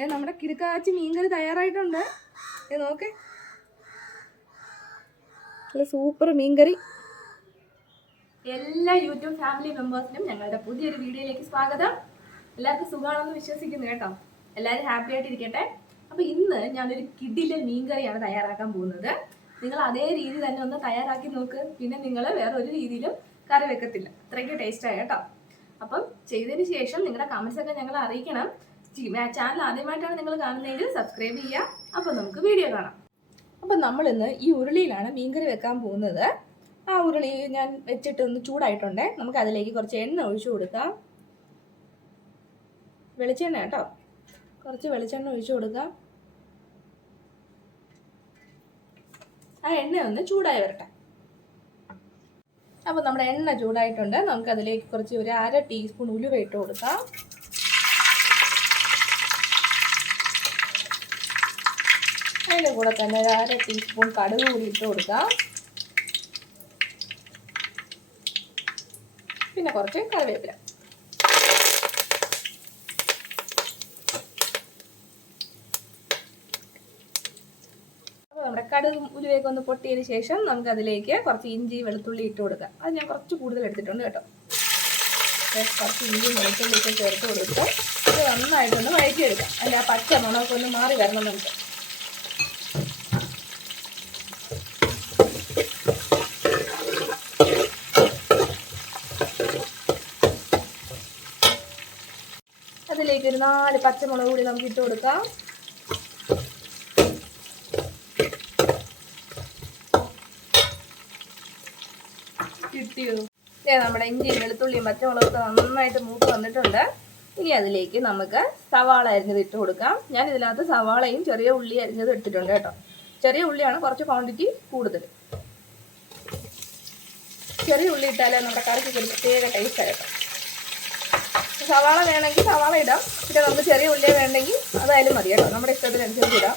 നമ്മുടെ കിടുക്കാച്ചി മീൻകറി തയ്യാറായിട്ടുണ്ട്. നോക്കേ, നല്ല സൂപ്പർ മീൻകറി. എല്ലാ യൂട്യൂബ് ഫാമിലി മെമ്പേഴ്സിനും ഞങ്ങളുടെ പുതിയൊരു വീഡിയോയിലേക്ക് സ്വാഗതം. എല്ലാവർക്കും സുഖമാണെന്ന് വിശ്വസിക്കുന്നു കേട്ടോ. എല്ലാവരും ഹാപ്പി ആയിട്ടിരിക്കട്ടെ. അപ്പോൾ ഇന്ന് ഞാനൊരു കിടിലൻ മീൻകറിയാണ് തയ്യാറാക്കാൻ പോകുന്നത്. നിങ്ങൾ അതേ രീതി തന്നെ ഒന്ന് തയ്യാറാക്കി നോക്ക്. പിന്നെ നിങ്ങൾ വേറെ ഒരു രീതിയിലും കറി വെക്കത്തില്ല. അത്രയ്ക്ക് ടേസ്റ്റാണ് കേട്ടോ. അപ്പം ചെയ്തതിന് ശേഷം നിങ്ങളുടെ കമൻസ് ഒക്കെ ഞങ്ങളെ അറിയിക്കണം. ചാനൽ ആദ്യമായിട്ടാണ് നിങ്ങൾ കാണുന്നതെങ്കിൽ സബ്സ്ക്രൈബ് ചെയ്യുക. അപ്പോൾ നമുക്ക് വീഡിയോ കാണാം. അപ്പം നമ്മളിന്ന് ഈ ഉരുളിയിലാണ് മീൻകറി വെക്കാൻ പോകുന്നത്. ആ ഉരുളി ഞാൻ വെച്ചിട്ടൊന്ന് ചൂടായിട്ടുണ്ട്. നമുക്ക് അതിലേക്ക് കുറച്ച് എണ്ണ ഒഴിച്ചു കൊടുക്കാം. വെളിച്ചെണ്ണ കേട്ടോ, കുറച്ച് വെളിച്ചെണ്ണ ഒഴിച്ചു കൊടുക്കാം. ആ എണ്ണ ഒന്ന് ചൂടായി വരട്ടെ. അപ്പോൾ നമ്മുടെ എണ്ണ ചൂടായിട്ടുണ്ട്. നമുക്ക് അതിലേക്ക് കുറച്ച് ഒരു 1/2 ടീസ്പൂൺ ഉലുവ ഇട്ട് കൊടുക്കാം. അതിൻ്റെ കൂടെ തന്നെ ഒരു 1/2 ടീസ്പൂൺ കടുക് കൂടി ഇട്ട് കൊടുക്കാം. പിന്നെ കുറച്ച് കറിവേപ്പില. അപ്പോൾ നമ്മുടെ കടുകും ഉലുവയൊക്കെ ഒന്ന് പൊട്ടിയതിന് ശേഷം നമുക്ക് അതിലേക്ക് കുറച്ച് ഇഞ്ചി വെളുത്തുള്ളി ഇട്ട് കൊടുക്കാം. അത് ഞാൻ കുറച്ച് കൂടുതൽ എടുത്തിട്ടുണ്ട് കേട്ടോ. കുറച്ച് ഇഞ്ചിയും വെളുത്തുള്ളിയൊക്കെ ചേർത്ത് കൊടുത്ത് ഇത് നന്നായിട്ടൊന്ന് വഴറ്റിയെടുക്കാം. അതിൻ്റെ ആ പച്ച മണമൊക്കെ ഒന്ന് മാറി വരണം നമുക്ക്. അതിലേക്ക് ഒരു 4 പച്ചമുളക് കൂടി നമുക്ക് ഇട്ട് കൊടുക്കാം. കിട്ടിയോ? നമ്മുടെ ഇഞ്ചിയും വെളുത്തുള്ളിയും പച്ചമുളകൊക്കെ നന്നായിട്ട് മൂത്ത് വന്നിട്ടുണ്ട്. ഇനി അതിലേക്ക് നമുക്ക് സവാള അരിഞ്ഞത് ഇട്ട് കൊടുക്കാം. ഞാൻ ഇതിനകത്ത് സവാളയും ചെറിയ ഉള്ളി അരിഞ്ഞത് എടുത്തിട്ടുണ്ട് കേട്ടോ. ചെറിയ ഉള്ളിയാണ് കുറച്ച് ക്വാണ്ടിറ്റി കൂടുതൽ. ചെറിയ ഉള്ളി ഇട്ടാലേ നമ്മുടെ കറിക്ക് ഒരു പ്രത്യേക ടേസ്റ്റ് ആയിട്ടോ. സവാള വേണമെങ്കിൽ സവാള ഇടാം. പിന്നെ നമുക്ക് ചെറിയ ഉള്ളിയെ വേണമെങ്കിൽ അതായാലും മതി കേട്ടോ. നമ്മുടെ ഇഷ്ടത്തിനനുസരിച്ച് ഇടാം.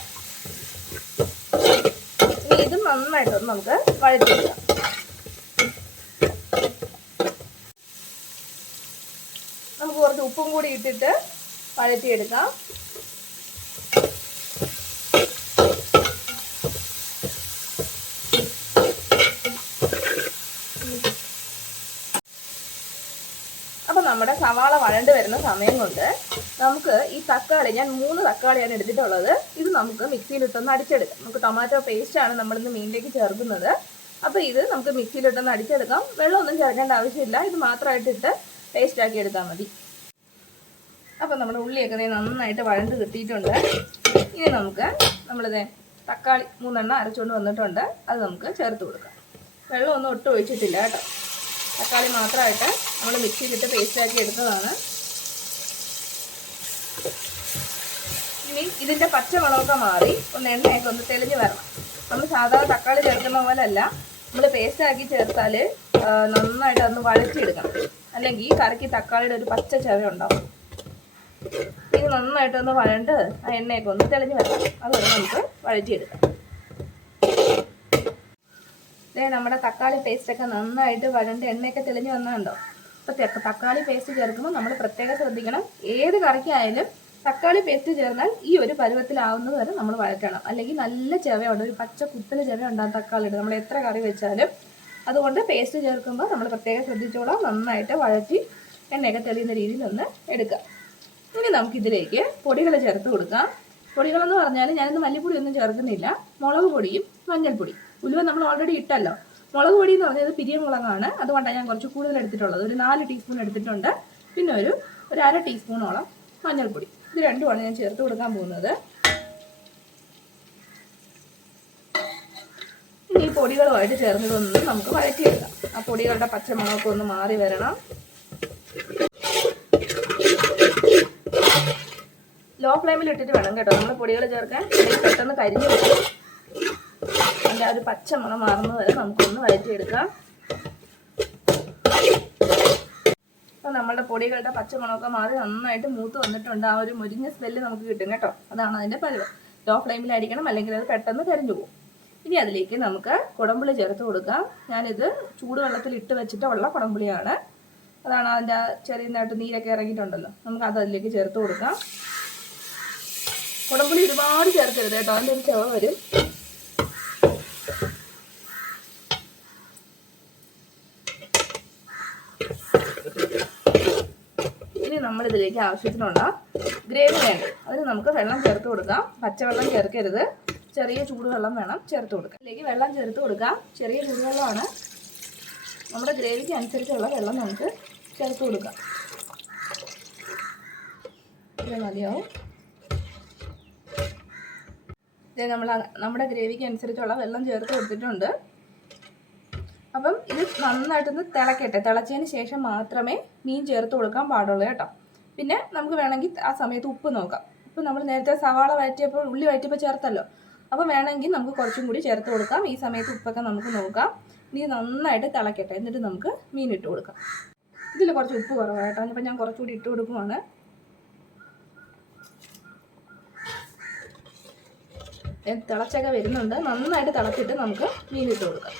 ഇനി ഇതും നന്നായിട്ടൊന്ന് നമുക്ക് വഴറ്റിയെടുക്കാം. നമുക്ക് കുറച്ച് ഉപ്പും കൂടി ഇട്ടിട്ട് വഴറ്റിയെടുക്കാം. അപ്പോൾ നമ്മുടെ സവാള വഴണ്ട് വരുന്ന സമയം കൊണ്ട് നമുക്ക് ഈ തക്കാളി, ഞാൻ 3 തക്കാളിയാണ് എടുത്തിട്ടുള്ളത്. ഇത് നമുക്ക് മിക്സിയിലിട്ടൊന്ന് അടിച്ചെടുക്കാം. നമുക്ക് ടൊമാറ്റോ പേസ്റ്റാണ് നമ്മളിന്ന് മീനിലേക്ക് ചേർക്കുന്നത്. അപ്പോൾ ഇത് നമുക്ക് മിക്സിയിലിട്ടൊന്ന് അടിച്ചെടുക്കാം. വെള്ളമൊന്നും ചേർക്കേണ്ട ആവശ്യമില്ല. ഇത് മാത്രമായിട്ടിട്ട് പേസ്റ്റ് ആക്കി എടുത്താൽ മതി. അപ്പോൾ നമ്മുടെ ഉള്ളിയൊക്കെ നന്നായിട്ട് വഴണ്ട് കിട്ടിയിട്ടുണ്ട്. ഇനി നമുക്ക് നമ്മളിത് തക്കാളി 3 എണ്ണം അരച്ചുകൊണ്ട് വന്നിട്ടുണ്ട്. അത് നമുക്ക് ചേർത്ത് കൊടുക്കാം. വെള്ളമൊന്നും ഒട്ടും ഒഴിച്ചിട്ടില്ല കേട്ടോ. തക്കാളി മാത്രമായിട്ട് നമ്മൾ മിക്സിയിലിട്ട് പേസ്റ്റാക്കി എടുത്തതാണ്. ഇനി ഇതിൻ്റെ പച്ചമുളകൊക്കെ മാറി ഒന്ന് എണ്ണയൊക്കെ ഒന്ന് തെളിഞ്ഞ് വരണം. നമ്മൾ സാധാരണ തക്കാളി ചേർക്കുന്ന പോലെ അല്ല, നമ്മൾ പേസ്റ്റാക്കി ചേർത്താൽ നന്നായിട്ട് ഒന്ന് വഴറ്റിയെടുക്കണം. അല്ലെങ്കിൽ ഈ കറിക്ക് തക്കാളിയുടെ ഒരു പച്ച ചവ ഉണ്ടാവും. ഇത് നന്നായിട്ടൊന്ന് വഴണ്ട് ആ എണ്ണയൊക്കെ ഒന്ന് തെളിഞ്ഞ് വരണം. അതുകൊണ്ട് നമുക്ക് വഴറ്റിയെടുക്കാം. നമ്മുടെ തക്കാളി പേസ്റ്റൊക്കെ നന്നായിട്ട് വഴണ്ട് എണ്ണയൊക്കെ തെളിഞ്ഞ് വന്നുണ്ടോ. അപ്പോൾ തക്കാളി പേസ്റ്റ് ചേർക്കുമ്പോൾ നമ്മൾ പ്രത്യേകം ശ്രദ്ധിക്കണം. ഏത് കറിക്കായാലും തക്കാളി പേസ്റ്റ് ചേർന്നാൽ ഈ ഒരു പരുവത്തിലാവുന്നത് വരെ നമ്മൾ വഴറ്റണം. അല്ലെങ്കിൽ നല്ല ചെവയുണ്ട്, ഒരു പച്ച കുത്തൽ ചെവയുണ്ടാകും തക്കാളിയുടെ നമ്മൾ എത്ര കറി വെച്ചാലും. അതുകൊണ്ട് പേസ്റ്റ് ചേർക്കുമ്പോൾ നമ്മൾ പ്രത്യേകം ശ്രദ്ധിച്ചോളാം. നന്നായിട്ട് വഴറ്റി എണ്ണയൊക്കെ തെളിയുന്ന രീതിയിലൊന്ന് എടുക്കുക. ഇനി നമുക്കിതിലേക്ക് പൊടികൾ ചേർത്ത് കൊടുക്കാം. പൊടികളെന്ന് പറഞ്ഞാൽ ഞാനിന്ന് മല്ലിപ്പൊടി ഒന്നും ചേർക്കുന്നില്ല. മുളക് പൊടിയും മഞ്ഞൾപ്പൊടി. ഉലുവ നമ്മൾ ഓൾറെഡി ഇട്ടല്ലോ. മുളക് പൊടി എന്ന് പറഞ്ഞത് പിരിയ മുളകാണ്. അതുകൊണ്ടാണ് ഞാൻ കുറച്ച് കൂടുതൽ എടുത്തിട്ടുള്ളത്. ഒരു 4 ടീസ്പൂൺ എടുത്തിട്ടുണ്ട്. പിന്നെ ഒരു 1/2 ടീസ്പൂണോളം മഞ്ഞൾപ്പൊടി. ഇത് രണ്ടുമാണ് ഞാൻ ചേർത്ത് കൊടുക്കാൻ പോകുന്നത്. ഇനി ഈ പൊടികളുമായിട്ട് ചേർന്നതൊന്നും നമുക്ക് വഴറ്റിയെടുക്കാം. ആ പൊടികളുടെ പച്ചമുളകൊക്കെ ഒന്ന് മാറി വരണം. ലോ ഫ്ലെയിമിൽ ഇട്ടിട്ട് വേണം കേട്ടോ നമ്മൾ പൊടികൾ ചേർക്കാൻ. പെട്ടെന്ന് കരിഞ്ഞു വരും. അതിൻ്റെ ആ ഒരു പച്ചമണം മാറുന്നത് വരെ നമുക്കൊന്ന് വഴറ്റിയെടുക്കാം. അപ്പോൾ നമ്മളുടെ പൊടികളുടെ പച്ചമണമൊക്കെ മാറി നന്നായിട്ട് മൂത്ത് വന്നിട്ടുണ്ട്. ആ ഒരു മുരിഞ്ഞ സ്മെല്ല് നമുക്ക് കിട്ടും കേട്ടോ. അതാണ് അതിൻ്റെ പരുവം. ലോ ഫ്ലെയിമിലായിരിക്കണം, അല്ലെങ്കിൽ അത് പെട്ടെന്ന് കരിഞ്ഞു പോകും. ഇനി അതിലേക്ക് നമുക്ക് കുടംപുളി ചേർത്ത് കൊടുക്കാം. ഞാനിത് ചൂടുവെള്ളത്തിൽ ഇട്ട് വെച്ചിട്ടുള്ള കുടംപുളിയാണ്. അതാണ് അതിൻ്റെ ചെറിയതായിട്ട് നീരൊക്കെ ഇറങ്ങിയിട്ടുണ്ടല്ലോ. നമുക്ക് അത് അതിലേക്ക് ചേർത്ത് കൊടുക്കാം. കുടംപുളി ഒരുപാട് ചേർക്കരുത് കേട്ടോ, അതിൻ്റെ ഒരു ചവ വരും. ഇനി നമ്മളിതിലേക്ക് ആവശ്യത്തിനുള്ള ഗ്രേവി വേണ്ടത്. അതിന് നമുക്ക് വെള്ളം ചേർത്ത് കൊടുക്കാം. പച്ചവെള്ളം ചേർക്കരുത്, ചെറിയ ചൂടുവെള്ളം വേണം ചേർത്ത് കൊടുക്കാം. ഇതിലേക്ക് വെള്ളം ചേർത്ത് കൊടുക്കാം. ചെറിയ ചൂടുവെള്ളമാണ്. നമ്മുടെ ഗ്രേവിക്ക് അനുസരിച്ചുള്ള വെള്ളം നമുക്ക് ചേർത്ത് കൊടുക്കാം. ഇത് മതിയാവും. ഇത് നമ്മുടെ ഗ്രേവിക്ക് അനുസരിച്ചുള്ള വെള്ളം ചേർത്ത് കൊടുത്തിട്ടുണ്ട്. അപ്പം ഇത് നന്നായിട്ടൊന്ന് തിളക്കട്ടെ. തിളച്ചതിന് ശേഷം മാത്രമേ മീൻ ചേർത്ത് കൊടുക്കാൻ പാടുള്ളൂ കേട്ടോ. പിന്നെ നമുക്ക് വേണമെങ്കിൽ ആ സമയത്ത് ഉപ്പ് നോക്കാം. ഉപ്പ് നമ്മൾ നേരത്തെ സവാള വഴറ്റിയപ്പോൾ ഉള്ളി വഴറ്റിയപ്പോൾ ചേർത്തല്ലോ, അപ്പോൾ വേണമെങ്കിൽ നമുക്ക് കുറച്ചും കൂടി ചേർത്ത് കൊടുക്കാം. ഈ സമയത്ത് ഉപ്പൊക്കെ നമുക്ക് നോക്കാം. ഇനി നന്നായിട്ട് തിളക്കട്ടെ, എന്നിട്ട് നമുക്ക് മീൻ ഇട്ട് കൊടുക്കാം. ഇതിൽ കുറച്ച് ഉപ്പ് കുറവാണ് കേട്ടോ, അപ്പോൾ ഞാൻ കുറച്ചുകൂടി ഇട്ട് കൊടുക്കുവാണ്. തിളച്ചൊക്കെ വരുന്നുണ്ട്. നന്നായിട്ട് തിളച്ചിട്ട് നമുക്ക് മീൻ ഇട്ട് കൊടുക്കാം.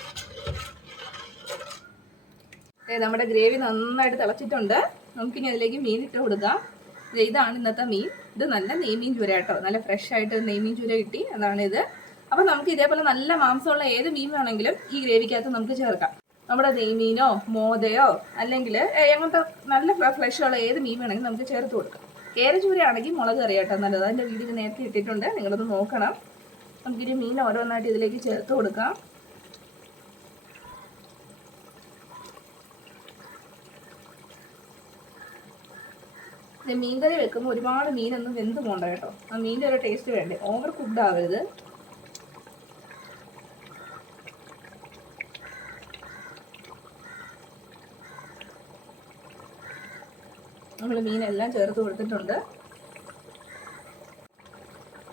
നമ്മുടെ ഗ്രേവി നന്നായിട്ട് തിളച്ചിട്ടുണ്ട്. നമുക്കിനി അതിലേക്ക് മീൻ ഇട്ട് കൊടുക്കാം. ഇതാണ് ഇന്നത്തെ മീൻ. ഇത് നല്ല നെയ്മീൻ ചൂര കേട്ടോ, നല്ല ഫ്രഷ് ആയിട്ട് നെയ്മീൻ ചൂര കിട്ടി. അതാണിത്. അപ്പം നമുക്ക് ഇതേപോലെ നല്ല മാംസമുള്ള ഏത് മീൻ വേണമെങ്കിലും ഈ ഗ്രേവിക്കകത്ത് നമുക്ക് ചേർക്കാം. നമ്മുടെ നെയ്മീനോ മോതയോ അല്ലെങ്കിൽ അങ്ങനത്തെ നല്ല ഫ്രഷുള്ള ഏത് മീൻ വേണമെങ്കിലും നമുക്ക് ചേർത്ത് കൊടുക്കാം. കേരചൂരയാണെങ്കിൽ മുളക് കറി കേട്ടോ നല്ലത്. അതിൻ്റെ വീഡിയോ നേരത്തെ ഇട്ടിട്ടുണ്ട്, നിങ്ങളൊന്ന് നോക്കണം. നമുക്കിനി മീൻ ഓരോന്നായിട്ട് ഇതിലേക്ക് ചേർത്ത് കൊടുക്കാം. മീൻകറി വെക്കുമ്പോൾ ഒരുപാട് മീനൊന്നും വെന്ത് പോകണ്ട കേട്ടോ. ആ മീൻ്റെ ഒരു ടേസ്റ്റ് വേണ്ടേ, ഓവർ കുക്ക്ഡ് ആവരുത്. നമ്മൾ മീനെല്ലാം ചേർത്ത് കൊടുത്തിട്ടുണ്ട്.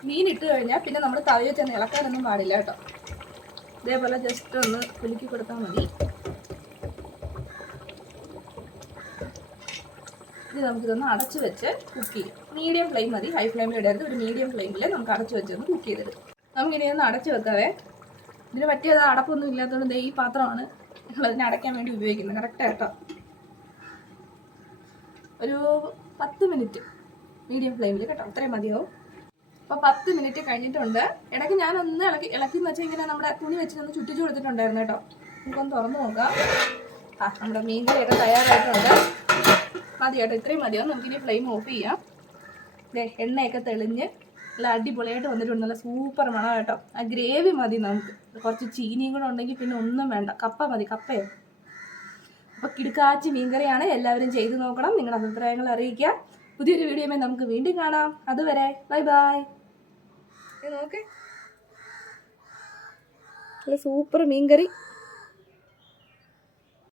മീൻ ഇട്ട് കഴിഞ്ഞാൽ പിന്നെ നമ്മൾ തവി വെച്ച് ഇളക്കാനൊന്നും പാടില്ല കേട്ടോ. ഇതേപോലെ ജസ്റ്റ് ഒന്ന് കുലുക്കി കൊടുത്താൽ മതി. ഇത് നമുക്കിതൊന്ന് അടച്ച് വെച്ച് കുക്ക് ചെയ്യാം. മീഡിയം ഫ്ലെയിം മതി, ഹൈ ഫ്ലെയിമിൽ ഇടരുത്. ഒരു മീഡിയം ഫ്ലെയിമിൽ നമുക്ക് അടച്ച് വെച്ചൊന്ന് കുക്ക് ചെയ്തെടുക്കും. നമുക്കിനി ഒന്ന് അടച്ച് വെക്കാവേ. ഇതിന് പറ്റിയത് അടപ്പൊന്നും ഇല്ലാത്തതുകൊണ്ട് ഈ പാത്രമാണ് ഞങ്ങളതിനെ അടയ്ക്കാൻ വേണ്ടി ഉപയോഗിക്കുന്നത്. കറക്റ്റാണ് കേട്ടോ. ഒരു 10 മിനിറ്റ് മീഡിയം ഫ്ലെയിമിൽ കേട്ടോ, അത്രയും മതിയാവും. അപ്പോൾ 10 മിനിറ്റ് കഴിഞ്ഞിട്ടുണ്ട്. ഇടയ്ക്ക് ഞാനൊന്ന് ഇളക്കിന്ന് വെച്ചാൽ ഇങ്ങനെ നമ്മുടെ തുണി വെച്ചിട്ടൊന്ന് ചുറ്റിച്ചു കൊടുത്തിട്ടുണ്ടായിരുന്നു കേട്ടോ. നമുക്കൊന്ന് തുറന്ന് നോക്കാം. നമ്മുടെ മീൻ കറിയൊക്കെ തയ്യാറായിട്ടുണ്ട്. മതി കേട്ടോ, ഇത്രയും മതിയാവും. നമുക്കിനി ഫ്ലെയിം ഓഫ് ചെയ്യാം. എണ്ണയൊക്കെ തെളിഞ്ഞ് നല്ല അടിപൊളിയായിട്ട് വന്നിട്ടുണ്ട്. നല്ല സൂപ്പർ മണം കേട്ടോ. ആ ഗ്രേവി മതി നമുക്ക്. കുറച്ച് ചീനിയും കൂടെ ഉണ്ടെങ്കിൽ പിന്നെ ഒന്നും വേണ്ട. കപ്പ മതി, കപ്പയോ. അപ്പോൾ കിടുക്കാച്ചി മീൻകറിയാണ്. എല്ലാവരും ചെയ്ത് നോക്കണം. നിങ്ങളുടെ അഭിപ്രായങ്ങൾ അറിയിക്കുക. പുതിയൊരു വീഡിയോയുമായി നമുക്ക് വീണ്ടും കാണാം. അതുവരെ ബൈ ബൈ. നോക്കേ, നല്ല സൂപ്പർ മീൻകറി.